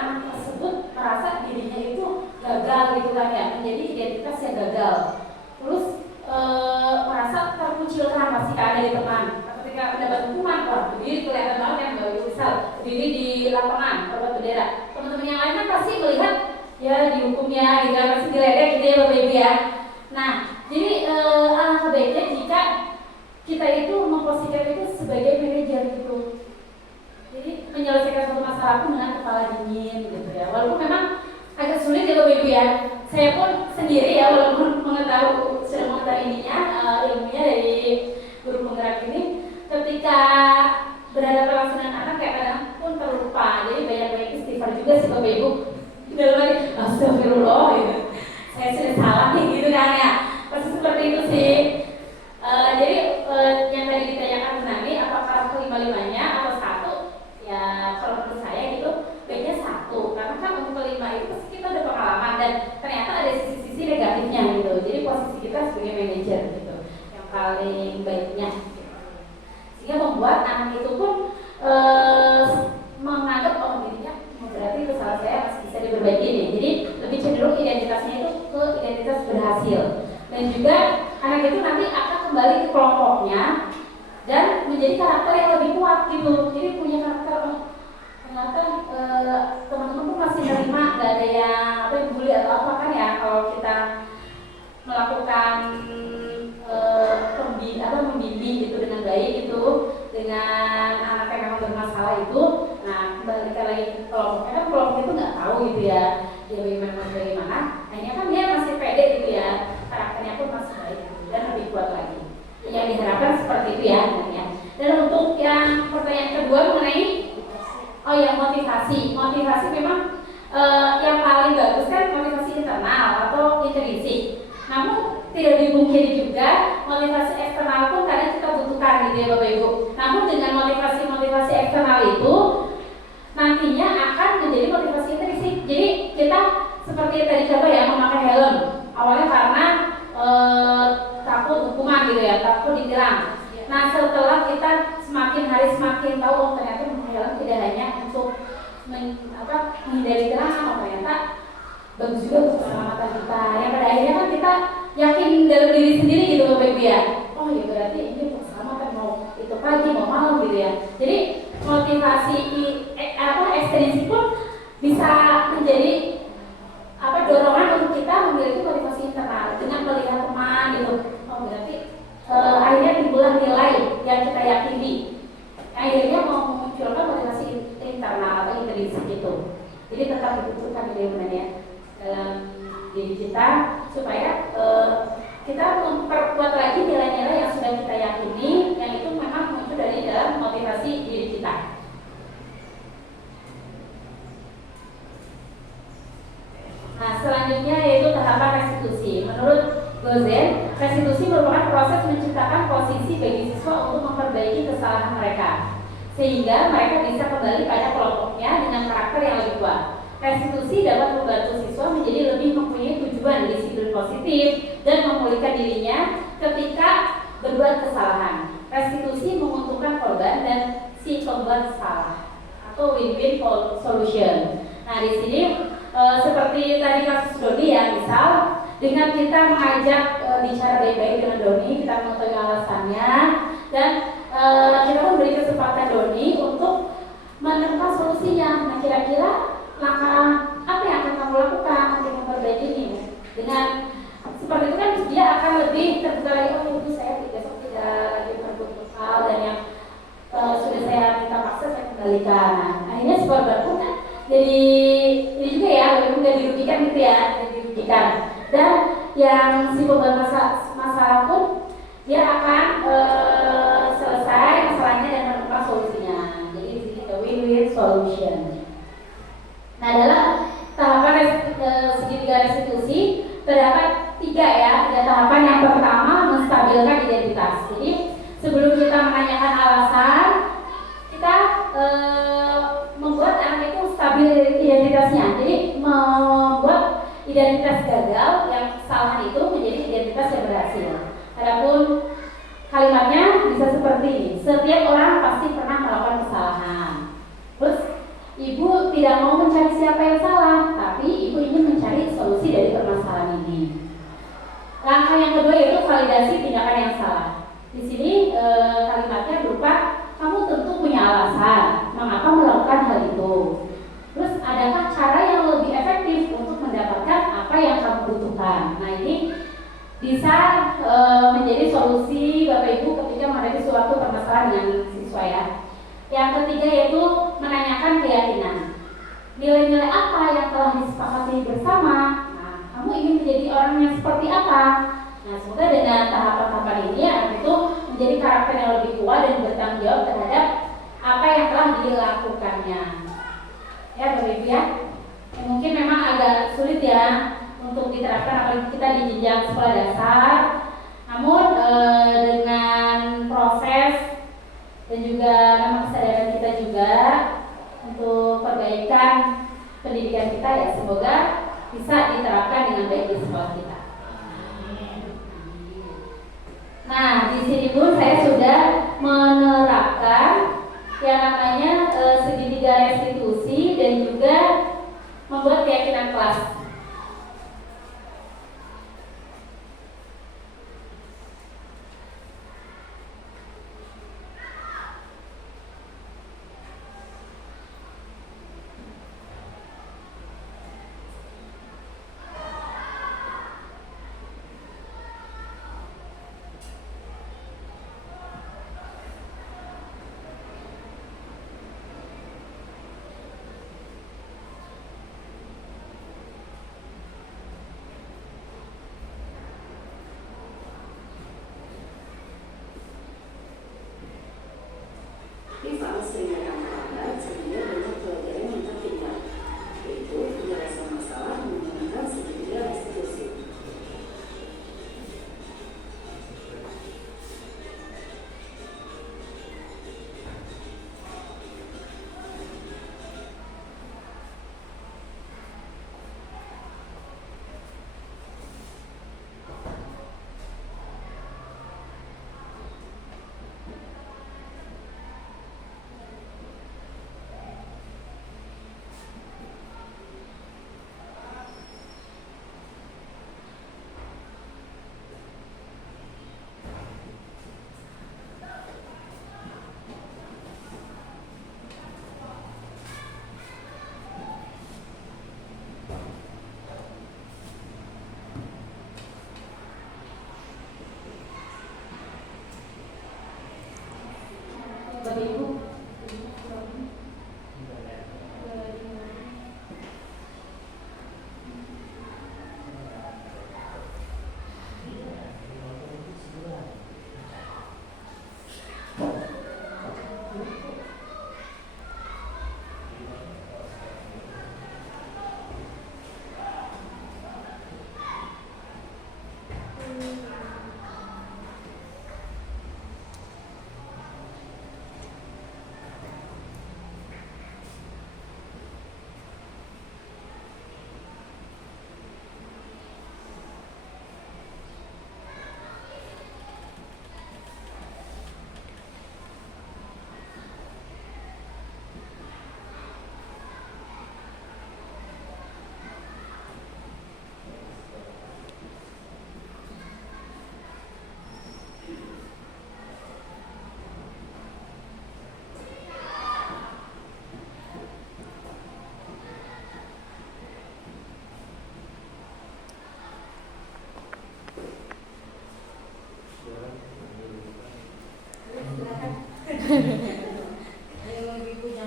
anak tersebut merasa dirinya itu gagal gitu kan ya, menjadi identitas yang gagal. Terus merasa terkucilkan masih ada di teman. Ketika mendapat hukuman, wah berdiri kelihatan banget yang gak misal berdiri di lapangan, hormat bendera. Teman-teman yang lain kan pasti melihat ya dihukumnya, gitu kan, pasti diledek gitu ya Bapak Ibu ya. Nah, jadi alangkah baiknya jika kita itu memposisikan itu sebagai manajer gitu. Jadi menyelesaikan suatu masalah pun dengan kepala dingin gitu ya. Walaupun memang agak sulit ya Bapak Ibu ya. Saya pun sendiri ya walaupun sudah mengetahui ininya ilmunya dari guru penggerak ini, ketika berhadapan langsung dengan anak kadang pun terlupa. Jadi banyak-banyak istighfar juga sih Bapak Ibu. Dalam hati, astagfirullah gitu. Saya sudah salah nih gitu kan ya. Pasti seperti itu sih. Jadi yang tadi ditanyakan Nani, apakah ke-5-5-nya atau satu? Ya kalau menurut saya gitu baiknya satu, karena kan untuk ke-5 itu kita udah pengalaman dan ternyata ada sisi-sisi negatifnya gitu. Jadi posisi kita sebagai manajer gitu yang paling baiknya gitu. Sehingga membuat anak itu pun menganggap oh dirinya berarti itu salah saya masih bisa diperbaiki nih. Jadi lebih cenderung identitasnya itu ke identitas berhasil. Dan juga anak itu nanti akan kembali ke kelompoknya dan menjadi karakter yang lebih kuat gitu. Jadi punya karakter ternyata teman-teman pun masih nerima, gak ada yang bully atau apa kan ya kalau kita melakukan membimbing gitu dengan baik gitu dengan anak yang memang bermasalah itu. Nah kembalikan lagi ke kelompoknya, kan kelompok itu nggak tahu gitu ya dia bagaimana, akhirnya kan dia masih pede gitu ya, karakternya pun masih baik gitu, dan lebih kuat lagi. Yang diharapkan seperti itu ya. Dan untuk yang pertanyaan kedua mengenai motivasi memang yang paling bagus kan motivasi internal atau intrinsik. Namun tidak dipungkiri juga motivasi eksternal pun kadang kita butuhkan gitu ya Bapak Ibu. Namun dengan motivasi eksternal itu nantinya akan menjadi motivasi intrinsik. Jadi kita seperti tadi contoh ya, memakai helm. Awalnya karena takut hukuman gitu ya, takut ditilang. Nah setelah kita semakin hari semakin tahu oh ternyata memakai helm tidak hanya untuk menghindari tilangan, oh ternyata bagus juga untuk keselamatan kita. Yang pada akhirnya kan kita yakin dalam diri sendiri gitu Bapak Ibu ya. Oh ya berarti ini untuk keselamatan, mau itu pagi mau malam gitu ya. Jadi motivasi ekstrinsik pun bisa menjadi dorongan untuk kita memiliki motivasi internal dengan melihat teman gitu. Oh berarti akhirnya timbullah nilai yang kita yakini. Akhirnya mau memunculkan motivasi internal atau intrinsik itu. Jadi tetap dibutuhkan gitu ya dalam diri kita supaya kita memperkuat lagi nilai-nilai yang sudah kita yakini, yang itu memang muncul dari dalam motivasi diri kita. Nah, selanjutnya yaitu tahapan restitusi. Menurut Gozen, restitusi merupakan proses menciptakan posisi bagi siswa untuk memperbaiki kesalahan mereka, sehingga mereka bisa kembali pada kelompoknya dengan karakter yang lebih kuat. Restitusi dapat membantu siswa menjadi lebih mempunyai tujuan disiplin positif dan memulihkan dirinya ketika berbuat kesalahan. Restitusi menguntungkan korban dan si pembuat salah atau win-win solution. Nah, di sini seperti tadi kasus Doni ya, misal dengan kita mengajak bicara baik-baik dengan Doni, kita mengetahui alasannya dan kita pun beri kesempatan Doni untuk menemukan solusinya. Nah, kira-kira langkah apa yang akan kamu lakukan untuk memperbaiki ini? Dengan seperti itu kan dia akan lebih terbuka lagi. Oh ibu, saya besok tidak lagi berbuat hal dan yang sudah saya minta paksa saya kembalikan. Nah, akhirnya si korban pun kan jadi ini juga ya, udah dirugikan gitu ya, dirugikan. Dan yang si pembuat masalah pun dia akan selesai masalahnya dan menemukan solusinya. Jadi di sini the win-win solution. Nah, dalam tahapan segitiga restitusi terdapat tiga tahapan. Yang pertama, menstabilkan identitas. Jadi sebelum kita menanyakan alasan, kita membuat anak itu stabil identitasnya. Jadi membuat identitas gagal yang kesalahan itu menjadi identitas yang berhasil. Adapun kalimatnya bisa seperti ini: setiap orang pasti pernah melakukan kesalahan. Terus ibu tidak mau mencari siapa yang salah, tapi ibu ingin mencari solusi dari permasalahan ini. Langkah yang kedua yaitu validasi tindakan yang salah. Di sini kalimatnya berupa kamu tentu punya alasan mengapa melakukan hal itu. Terus adakah cara yang lebih efektif untuk mendapatkan apa yang kamu butuhkan? Nah, ini bisa menjadi solusi Bapak Ibu ketika menghadapi suatu permasalahan dengan siswa ya. Yang ketiga yaitu menanyakan keyakinan. Nilai-nilai apa yang telah disepakati bersama? Nah, kamu ingin menjadi orang yang seperti apa? Nah, semoga dengan tahapan-tahapan ini anak itu menjadi karakter yang lebih kuat dan bertanggung jawab terhadap apa yang telah dilakukannya. Ya, Bapak Ibu ya. Mungkin memang agak sulit ya untuk diterapkan apalagi kita di jenjang sekolah dasar. Namun dengan proses dan juga memang kesadaran kita juga untuk perbaikan pendidikan kita ya, semoga bisa diterapkan dengan baik di sekolah kita. Nah, di sini pun saya sudah menerapkan yang namanya segitiga restitusi dan juga membuat keyakinan kelas. Rival sering akan terlambat sehingga banyak pelajaran yang tertinggal, yaitu penyelesaian masalah menggunakan segitiga restitusi. Bapak Ibu.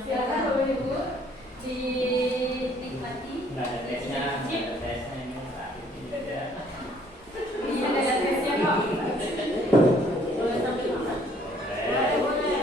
Silakan Bapak Ibu dinikmati. Nggak ada tesnya, nggak ada tesnya ini Pak. Ini ada tesnya kok. Boleh sambil makan. Boleh.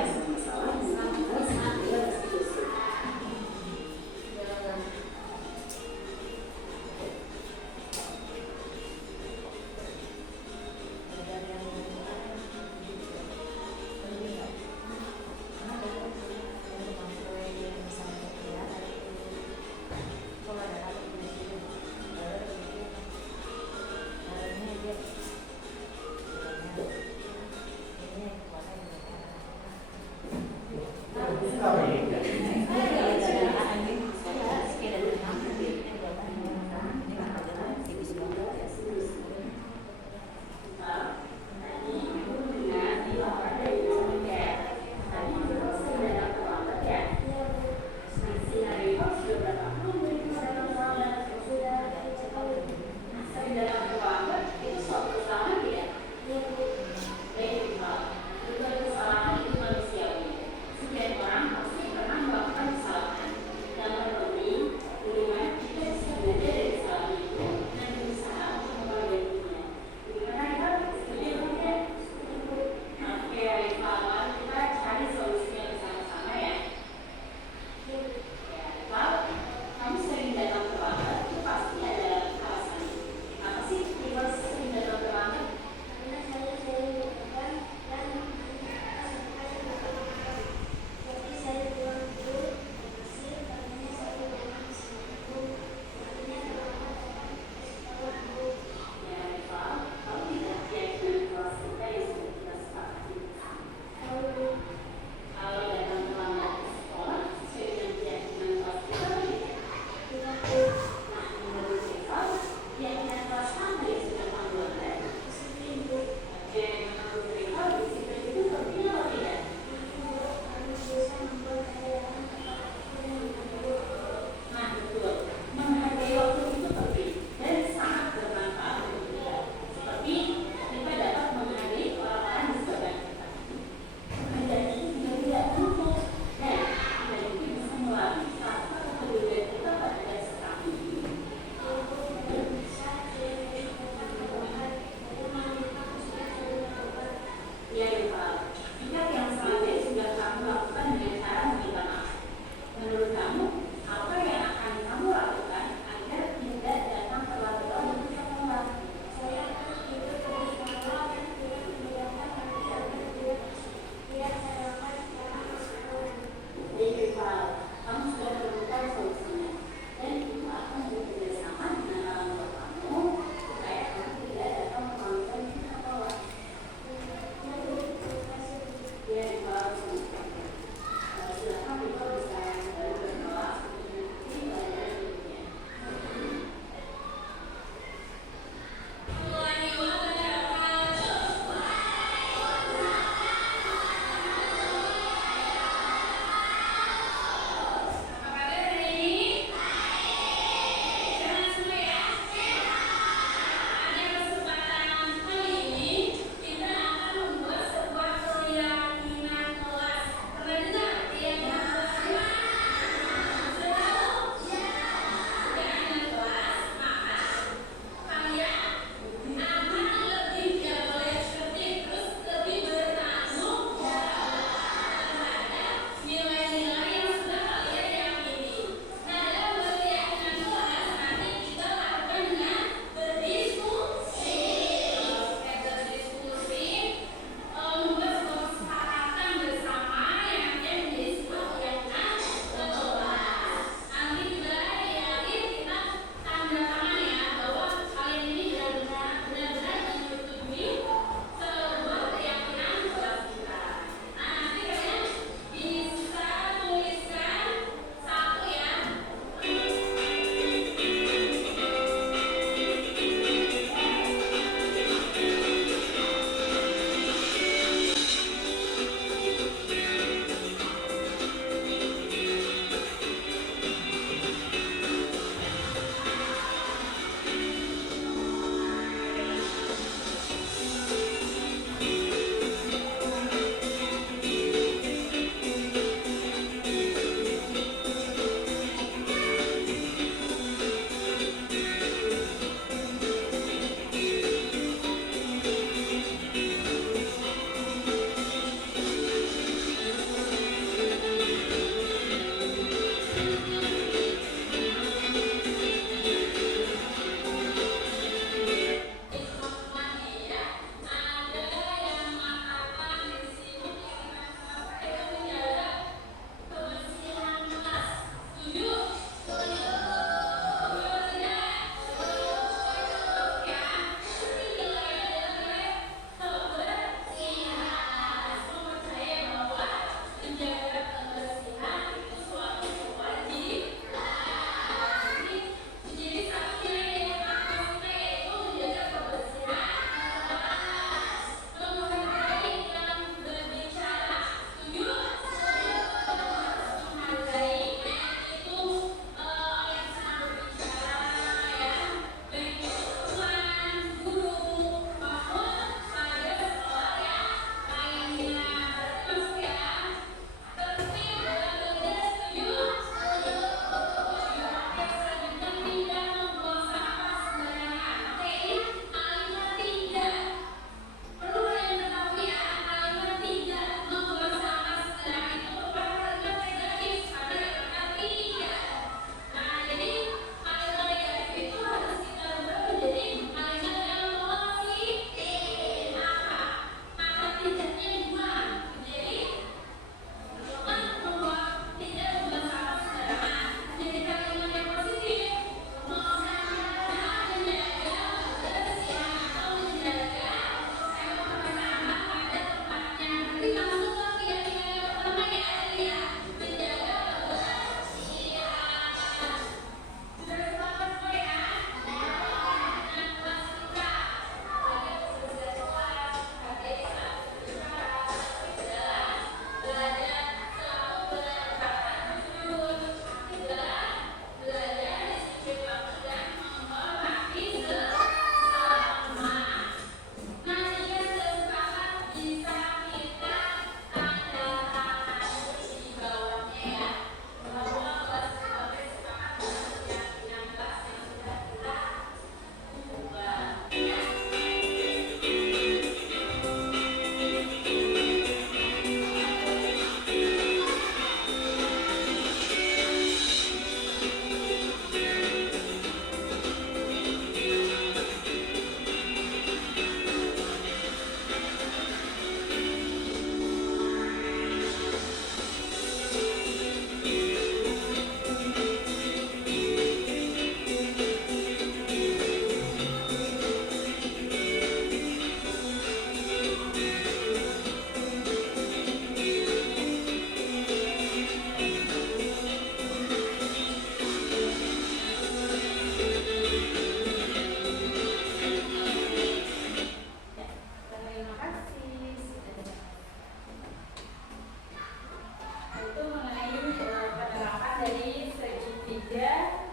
Itu mengenai penerapan dari segitiga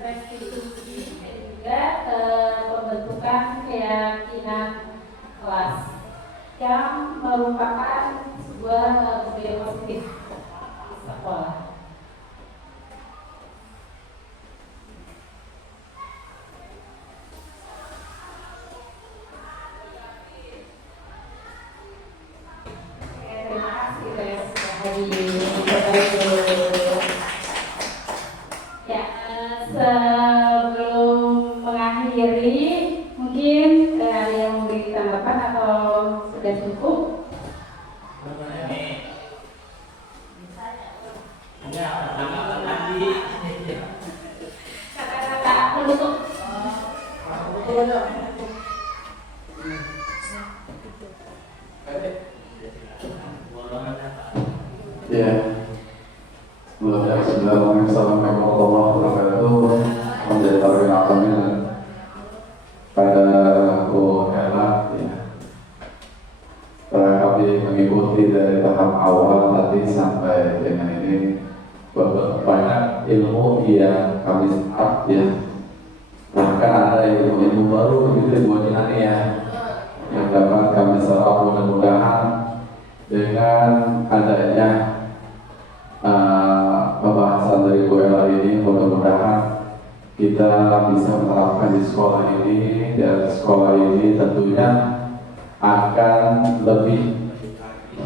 restitusi dan juga pembentukan keyakinan kelas yang merupakan sebuah budaya positif di sekolah. Terima kasih guys ya, sebelum mengakhiri mungkin ada yang memberi tanggapan atau sudah cukup? Kata-kata penutup. Ya, Assalamualaikum warahmatullahi wabarakatuh. Alhamdulillah pada Bu Ella ya. Setelah kami mengikuti dari tahap awal tadi sampai dengan ini, banyak ilmu yang kami serap ya. Bahkan ada ilmu baru gitu buat ini ya, yang dapat kami serap. Mudah-mudahan dengan adanya pembahasan dari Bu Ella ini, mudah-mudahan kita bisa menerapkan di sekolah ini, dan sekolah ini tentunya akan lebih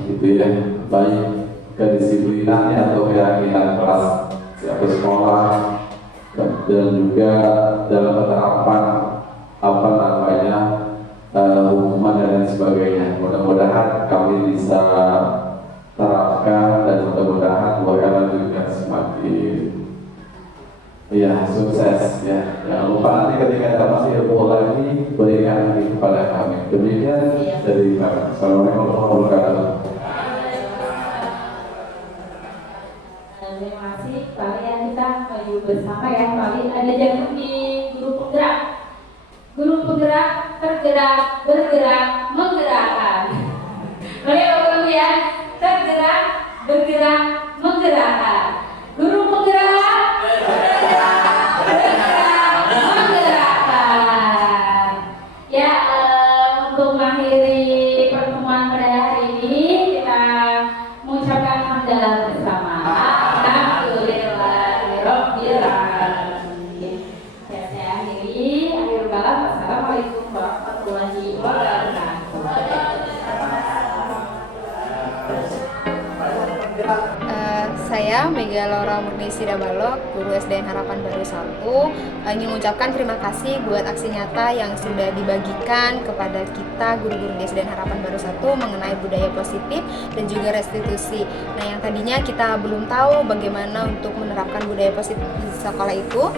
gitu ya, baik kedisiplinannya atau keyakinan kelas siapa sekolah, dan juga dalam penerapan apa namanya hukuman dan lain sebagainya. Mudah-mudahan kami bisa terapkan, dan mudah-mudahan Bu Ella juga semakin ya sukses ya. Jangan lupa nanti ketika ada masih ilmu lagi, berikan lagi kepada kami. Demikian dari kami. Assalamualaikum warahmatullahi wabarakatuh. Terima kasih. Kalian kita maju bersama ya. Kali ada jarum di guru penggerak. Guru penggerak, tergerak, bergerak, menggerakkan. Boleh Bapak Ibu ya? Tergerak, bergerak, menggerakkan. Guru penggerak, bergerak, menggerakkan. Ya, untuk mengakhiri pertemuan pada hari ini, kita mengucapkan hamdalah bersama. Alhamdulillahirabbil alamin. Ya, saya akhiri. Akhir kalam. Wassalamualaikum warahmatullahi wabarakatuh. Saya Mega Laura Murni Sidabalok, guru SDN Harapan Baru 1, ingin mengucapkan terima kasih buat aksi nyata yang sudah dibagikan kepada kita guru-guru di SDN Harapan Baru 1 mengenai budaya positif dan juga restitusi. Nah, yang tadinya kita belum tahu bagaimana untuk menerapkan budaya positif di sekolah itu.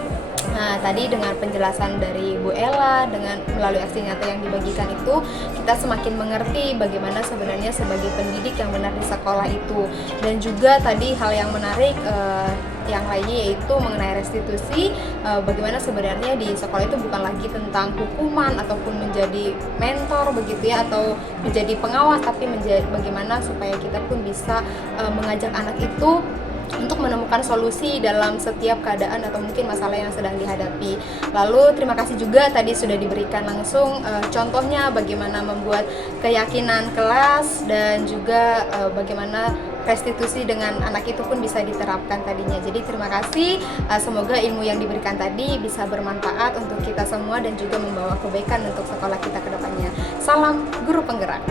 Nah, tadi dengan penjelasan dari Bu Ella, dengan melalui aksi nyata yang dibagikan itu, kita semakin mengerti bagaimana sebenarnya sebagai pendidik yang benar di sekolah itu. Dan juga tadi hal yang menarik yang lainnya, yaitu mengenai restitusi. Bagaimana sebenarnya di sekolah itu bukan lagi tentang hukuman ataupun menjadi mentor begitu ya, atau menjadi pengawas, tapi bagaimana supaya kita pun bisa mengajak anak itu untuk menemukan solusi dalam setiap keadaan atau mungkin masalah yang sedang dihadapi. Lalu terima kasih juga tadi sudah diberikan langsung contohnya bagaimana membuat keyakinan kelas dan juga bagaimana restitusi dengan anak itu pun bisa diterapkan tadinya. Jadi terima kasih, semoga ilmu yang diberikan tadi bisa bermanfaat untuk kita semua dan juga membawa kebaikan untuk sekolah kita ke depannya. Salam guru penggerak.